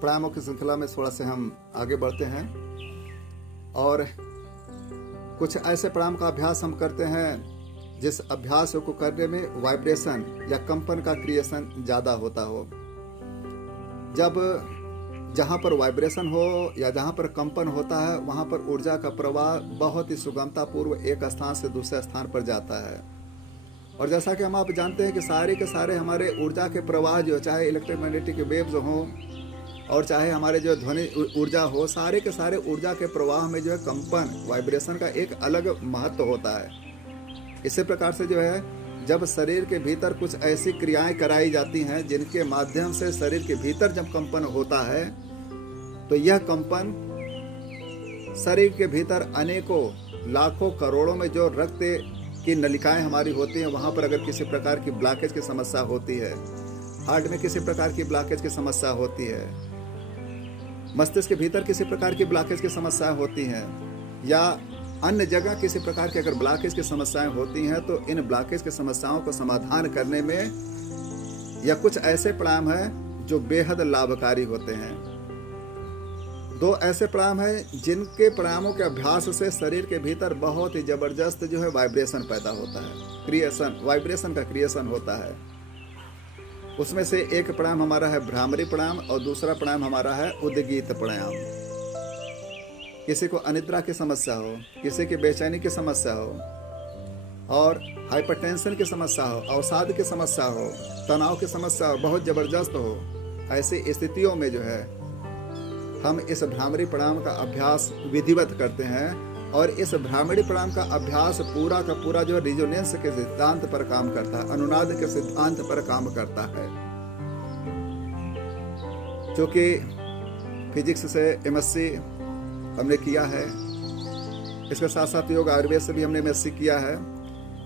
प्राणायामों की श्रृंखला में थोड़ा से हम आगे बढ़ते हैं और कुछ ऐसे प्राणायाम का अभ्यास हम करते हैं जिस अभ्यास को करने में वाइब्रेशन या कंपन का क्रिएशन ज़्यादा होता हो। जब जहाँ पर वाइब्रेशन हो या जहाँ पर कंपन होता है वहाँ पर ऊर्जा का प्रवाह बहुत ही सुगमतापूर्व एक स्थान से दूसरे स्थान पर जाता है। और जैसा कि हम आप जानते हैं कि सारे के सारे हमारे ऊर्जा के प्रवाह जो चाहे इलेक्ट्रोमैग्नेटिक वेव्स हों और चाहे हमारे जो ध्वनि ऊर्जा हो, सारे के सारे ऊर्जा के प्रवाह में जो है कंपन वाइब्रेशन का एक अलग महत्व होता है। इसी प्रकार से जो है जब शरीर के भीतर कुछ ऐसी क्रियाएं कराई जाती हैं जिनके माध्यम से शरीर के भीतर जब कंपन होता है तो यह कंपन शरीर के भीतर अनेकों लाखों करोड़ों में जो रक्त की नलिकाएं हमारी होती हैं वहाँ पर अगर किसी प्रकार की ब्लॉकेज की समस्या होती है, हार्ट में किसी प्रकार की ब्लॉकेज की समस्या होती है, मस्तिष्क के भीतर किसी प्रकार की ब्लॉकेज की समस्याएं होती हैं या अन्य जगह किसी प्रकार की अगर ब्लॉकेज की समस्याएं होती हैं तो इन ब्लॉकेज की समस्याओं को समाधान करने में या कुछ ऐसे प्राणायाम हैं जो बेहद लाभकारी होते हैं। दो ऐसे प्राणायाम हैं जिनके प्राणायामों के अभ्यास से शरीर के भीतर बहुत ही जबरदस्त जो है वाइब्रेशन पैदा होता है, क्रिएशन, वाइब्रेशन का क्रिएशन होता है। उसमें से एक प्राणायाम हमारा है भ्रामरी प्राणायाम और दूसरा प्राणायाम हमारा है उद्गीत प्राणायाम। किसी को अनिद्रा की समस्या हो, किसी की बेचैनी की समस्या हो और हाइपरटेंशन की समस्या हो, अवसाद की समस्या हो, तनाव की समस्या हो, बहुत जबरदस्त हो, ऐसी स्थितियों में जो है हम इस भ्रामरी प्राणायाम का अभ्यास विधिवत करते हैं और इस भ्रामरी प्राणायाम का अभ्यास पूरा का पूरा जो रिजोनेंस के सिद्धांत पर काम करता है, अनुनाद के सिद्धांत पर काम करता है। जो कि फिजिक्स से एमएससी हमने किया है, इसके साथ साथ योग आयुर्वेद से भी हमने एमएससी किया है,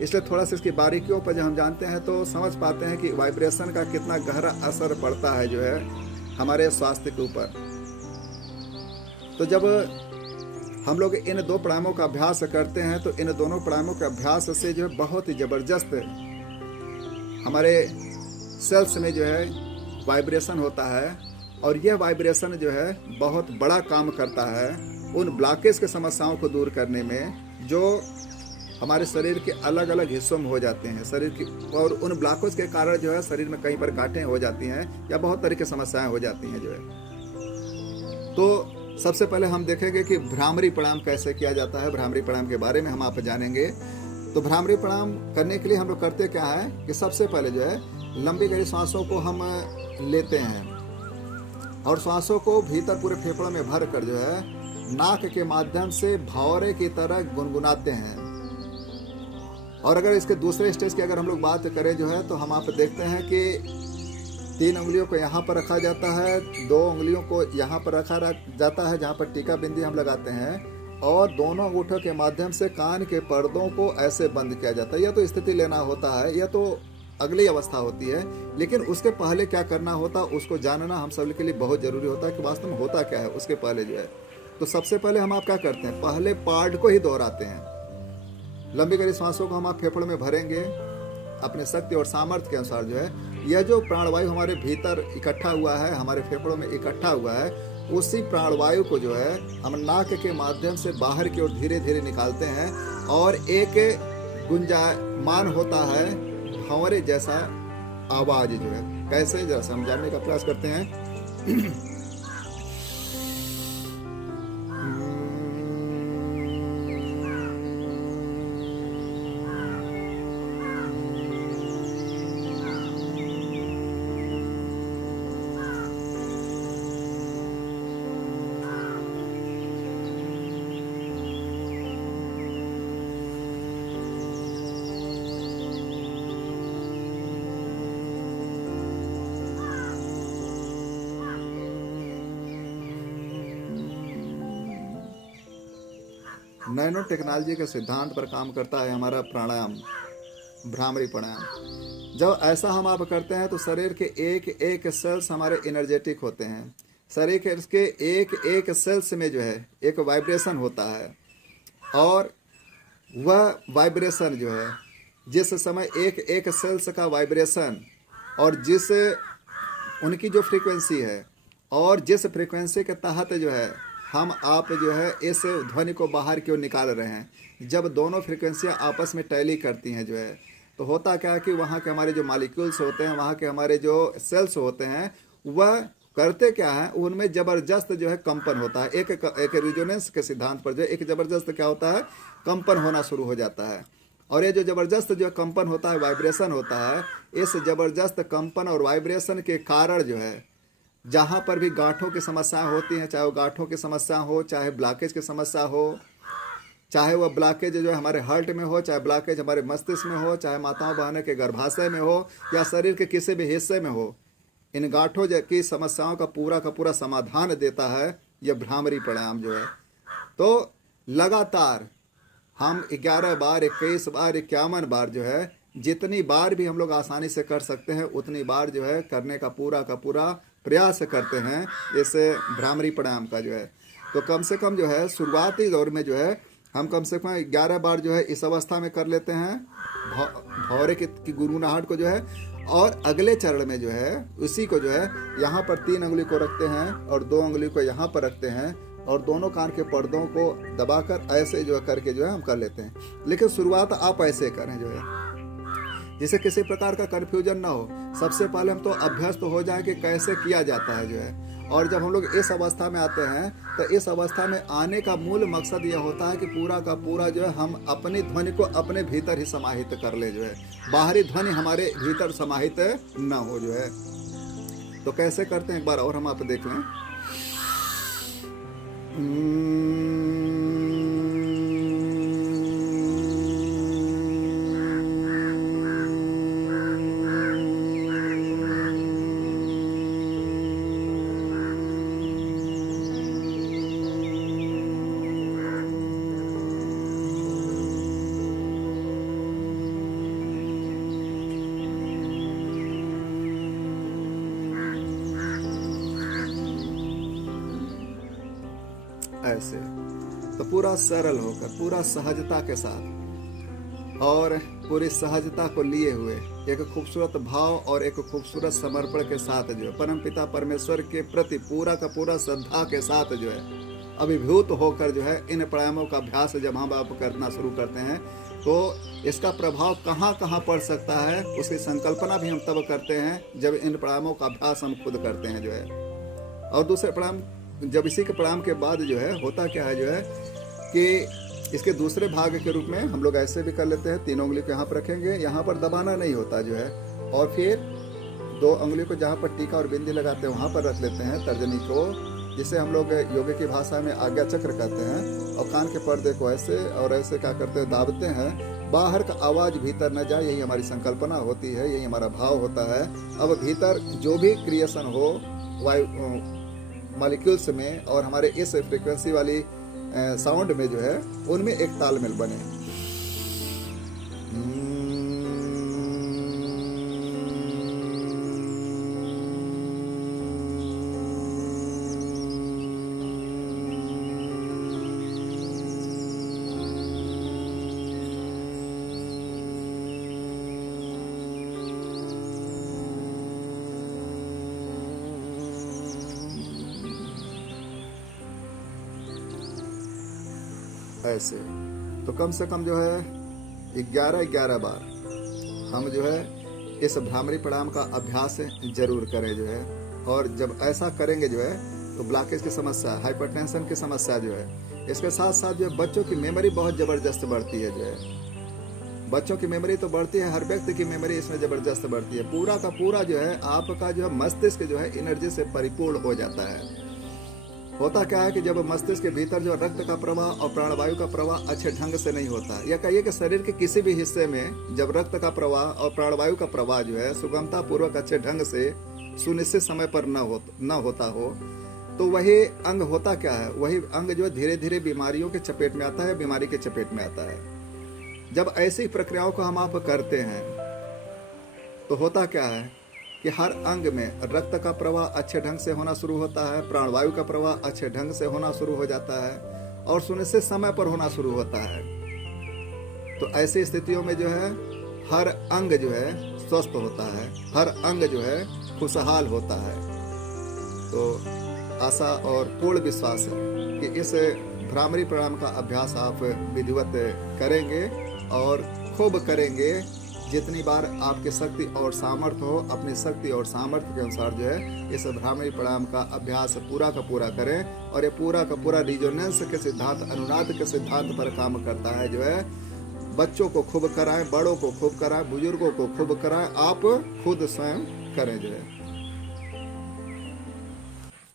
इसलिए थोड़ा सा इसकी बारीकियों पर जब हम जानते हैं तो समझ पाते हैं कि वाइब्रेशन का कितना गहरा असर पड़ता है जो है हमारे स्वास्थ्य के ऊपर। तो जब हम लोग इन दो प्राणायामों का अभ्यास करते हैं तो इन दोनों प्राणायामों के अभ्यास से जो है बहुत ही ज़बरदस्त हमारे सेल्स में जो है वाइब्रेशन होता है और यह वाइब्रेशन जो है बहुत बड़ा काम करता है उन ब्लॉकेज के समस्याओं को दूर करने में जो हमारे शरीर के अलग अलग हिस्सों में हो जाते हैं शरीर की, और उन ब्लॉकेज के कारण जो है शरीर में कहीं पर गांठें हो जाती हैं या बहुत तरह की समस्याएं हो जाती हैं जो है। तो सबसे पहले हम देखेंगे कि भ्रामरी प्राणायाम कैसे किया जाता है। भ्रामरी प्राणायाम के बारे में हम आप जानेंगे। तो भ्रामरी प्राणायाम करने के लिए हम लोग करते क्या है कि सबसे पहले जो है लंबी गहरी सांसों को हम लेते हैं और सांसों को भीतर पूरे फेफड़ों में भर कर जो है नाक के माध्यम से भौरे की तरह गुनगुनाते हैं। और अगर इसके दूसरे स्टेज की अगर हम लोग बात करें जो है तो हम आप देखते हैं कि 3 उंगलियों को यहाँ पर रखा जाता है, 2 उंगलियों को यहाँ पर रखा जाता है जहाँ पर टीका बिंदी हम लगाते हैं और दोनों अंगूठों के माध्यम से कान के पर्दों को ऐसे बंद किया जाता है। यह तो स्थिति लेना होता है, यह तो अगली अवस्था होती है, लेकिन उसके पहले क्या करना होता है उसको जानना हम सब के लिए बहुत ज़रूरी होता है कि वास्तव में होता क्या है उसके पहले जो है। तो सबसे पहले हम आप क्या करते हैं, पहले पार्ट को ही दोहराते हैं। लंबी गहरी सांसों को हम आप फेफड़ों में भरेंगे अपने शक्ति और सामर्थ्य के अनुसार जो है। यह जो प्राणवायु हमारे भीतर इकट्ठा हुआ है, हमारे फेफड़ों में इकट्ठा हुआ है, उसी प्राणवायु को जो है हम नाक के माध्यम से बाहर की ओर धीरे धीरे निकालते हैं और एक गुंजायमान होता है भंवरे जैसा आवाज जो है। कैसे जरा समझाने का प्रयास करते हैं। नैनो टेक्नोलॉजी के सिद्धांत पर काम करता है हमारा प्राणायाम, भ्रामरी प्राणायाम। जब ऐसा हम आप करते हैं तो शरीर के एक एक सेल्स हमारे एनर्जेटिक होते हैं। शरीर के एक एक सेल्स में जो है एक वाइब्रेशन होता है और वह वाइब्रेशन जो है जिस समय एक एक सेल्स का वाइब्रेशन और जिस उनकी जो फ्रीक्वेंसी है और जिस फ्रीक्वेंसी के तहत जो है हम आप जो है इस ध्वनि को बाहर क्यों निकाल रहे हैं, जब दोनों फ्रीक्वेंसियाँ आपस में टैली करती हैं जो है, तो होता क्या है कि वहाँ के हमारे जो मॉलिक्यूल्स होते हैं, वहाँ के हमारे जो सेल्स होते हैं, वह करते क्या है, उनमें जबरदस्त जो है कंपन होता है। एक रिजोनेंस के सिद्धांत पर जो एक जबरदस्त क्या होता है, कंपन होना शुरू हो जाता है। और ये जो जबरदस्त जो कंपन होता है, वाइब्रेशन होता है, इस जबरदस्त कंपन और वाइब्रेशन के कारण जो है जहाँ पर भी गांठों की समस्याएं होती हैं, चाहे वो गांठों की समस्या हो, चाहे ब्लॉकेज की समस्या हो, चाहे वह ब्लॉकेज जो है हमारे हार्ट में हो, चाहे ब्लॉकेज हमारे मस्तिष्क में हो, चाहे माताओं बहनों के गर्भाशय में हो, या शरीर के किसी भी हिस्से में हो, इन गांठों की समस्याओं का पूरा समाधान देता है यह भ्रामरी प्राणायाम जो है। तो लगातार हम 11 बार, 21 बार, 51 बार जो है, जितनी बार भी हम लोग आसानी से कर सकते हैं उतनी बार जो है करने का पूरा प्रयास करते हैं इस भ्रामरी प्राणायाम का जो है। तो कम से कम जो है शुरुआती दौर में जो है हम कम से कम 11 बार जो है इस अवस्था में कर लेते हैं भौरे की गुनगुनाहट को जो है। और अगले चरण में जो है उसी को जो है यहाँ पर 3 उंगली को रखते हैं और 2 उंगली को यहाँ पर रखते हैं और दोनों कान के पर्दों को दबाकर ऐसे जो है करके जो है हम कर लेते हैं। लेकिन शुरुआत आप ऐसे करें जो है, जिसे किसी प्रकार का कन्फ्यूजन ना हो। सबसे पहले हम तो अभ्यस्त हो जाए कि कैसे किया जाता है जो है। और जब हम लोग इस अवस्था में आते हैं तो इस अवस्था में आने का मूल मकसद यह होता है कि पूरा का पूरा जो है हम अपनी ध्वनि को अपने भीतर ही समाहित कर ले जो है, बाहरी ध्वनि हमारे भीतर समाहित ना हो जो है। तो कैसे करते हैं एक बार और हम आप देख लें। ऐसे तो पूरा सरल होकर, पूरा सहजता के साथ और पूरी सहजता को लिए हुए एक खूबसूरत भाव और एक खूबसूरत समर्पण के साथ जो है परमपिता परमेश्वर के प्रति पूरा का पूरा श्रद्धा के साथ जो है अभिभूत होकर जो है इन प्राणायामों का अभ्यास जब हम आप करना शुरू करते हैं तो इसका प्रभाव कहाँ कहाँ पड़ सकता है उसकी संकल्पना भी हम तब करते हैं जब इन प्राणायामों का अभ्यास हम खुद करते हैं जो है। और दूसरे प्राणायाम, जब इसी के प्राणायाम के बाद जो है होता क्या है जो है कि इसके दूसरे भाग के रूप में हम लोग ऐसे भी कर लेते हैं। 3 उंगली को यहाँ पर रखेंगे, यहाँ पर दबाना नहीं होता जो है, और फिर 2 उंगली को जहाँ पर टीका और बिंदी लगाते हैं वहाँ पर रख लेते हैं तर्जनी को, जिसे हम लोग योगा की भाषा में आज्ञा चक्र कहते हैं। और कान के पर्दे को ऐसे और ऐसे क्या करते हैं, दाबते हैं, बाहर का आवाज भीतर न जाए, यही हमारी संकल्पना होती है, यही हमारा भाव होता है। अब भीतर जो भी क्रिएशन हो वायु मॉलिक्यूल्स में और हमारे इस फ्रीक्वेंसी वाली साउंड में जो है उनमें एक तालमेल बने। ऐसे तो कम से कम जो है 11 बार हम जो है इस भ्रामरी प्राणायाम का अभ्यास जरूर करें जो है। और जब ऐसा करेंगे जो है तो ब्लॉकेज की समस्या, हाइपरटेंशन की समस्या जो है, इसके साथ साथ जो है बच्चों की मेमोरी बहुत ज़बरदस्त बढ़ती है जो है। बच्चों की मेमोरी तो बढ़ती है, हर व्यक्ति की मेमोरी इसमें ज़बरदस्त बढ़ती है। पूरा का पूरा जो है आपका जो है मस्तिष्क जो है एनर्जी से परिपूर्ण हो जाता है। होता क्या है कि जब मस्तिष्क के भीतर जो रक्त का प्रवाह और प्राणवायु का प्रवाह अच्छे ढंग से नहीं होता, या कहिए कि शरीर के किसी भी हिस्से में जब रक्त का प्रवाह और प्राणवायु का प्रवाह जो है सुगमता पूर्वक अच्छे ढंग से सुनिश्चित समय पर न होता हो, तो वही अंग होता क्या है, वही अंग जो है धीरे धीरे बीमारियों के चपेट में आता है, बीमारी के चपेट में आता है। जब ऐसी प्रक्रियाओं को हम आप करते हैं तो होता क्या है कि हर अंग में रक्त का प्रवाह अच्छे ढंग से होना शुरू होता है, प्राणवायु का प्रवाह अच्छे ढंग से होना शुरू हो जाता है और सुनिश्चित समय पर होना शुरू होता है। तो ऐसी स्थितियों में जो है हर अंग जो है स्वस्थ होता है, हर अंग जो है खुशहाल होता है। तो आशा और पूर्ण विश्वास है कि इस भ्रामरी प्राणायाम का अभ्यास आप विधिवत करेंगे और खूब करेंगे। जितनी बार आपकी शक्ति और सामर्थ्य हो, अपनी शक्ति और सामर्थ्य के अनुसार जो है इस भ्रामरी प्राणायाम का अभ्यास पूरा का पूरा करें। और ये पूरा का पूरा रिजोनेंस के सिद्धांत, अनुनाद के सिद्धांत पर काम करता है। जो है बच्चों को खूब कराएं, बड़ों को खूब कराएं, बुजुर्गों को खूब कराएं, आप खुद स्वयं करें। जो है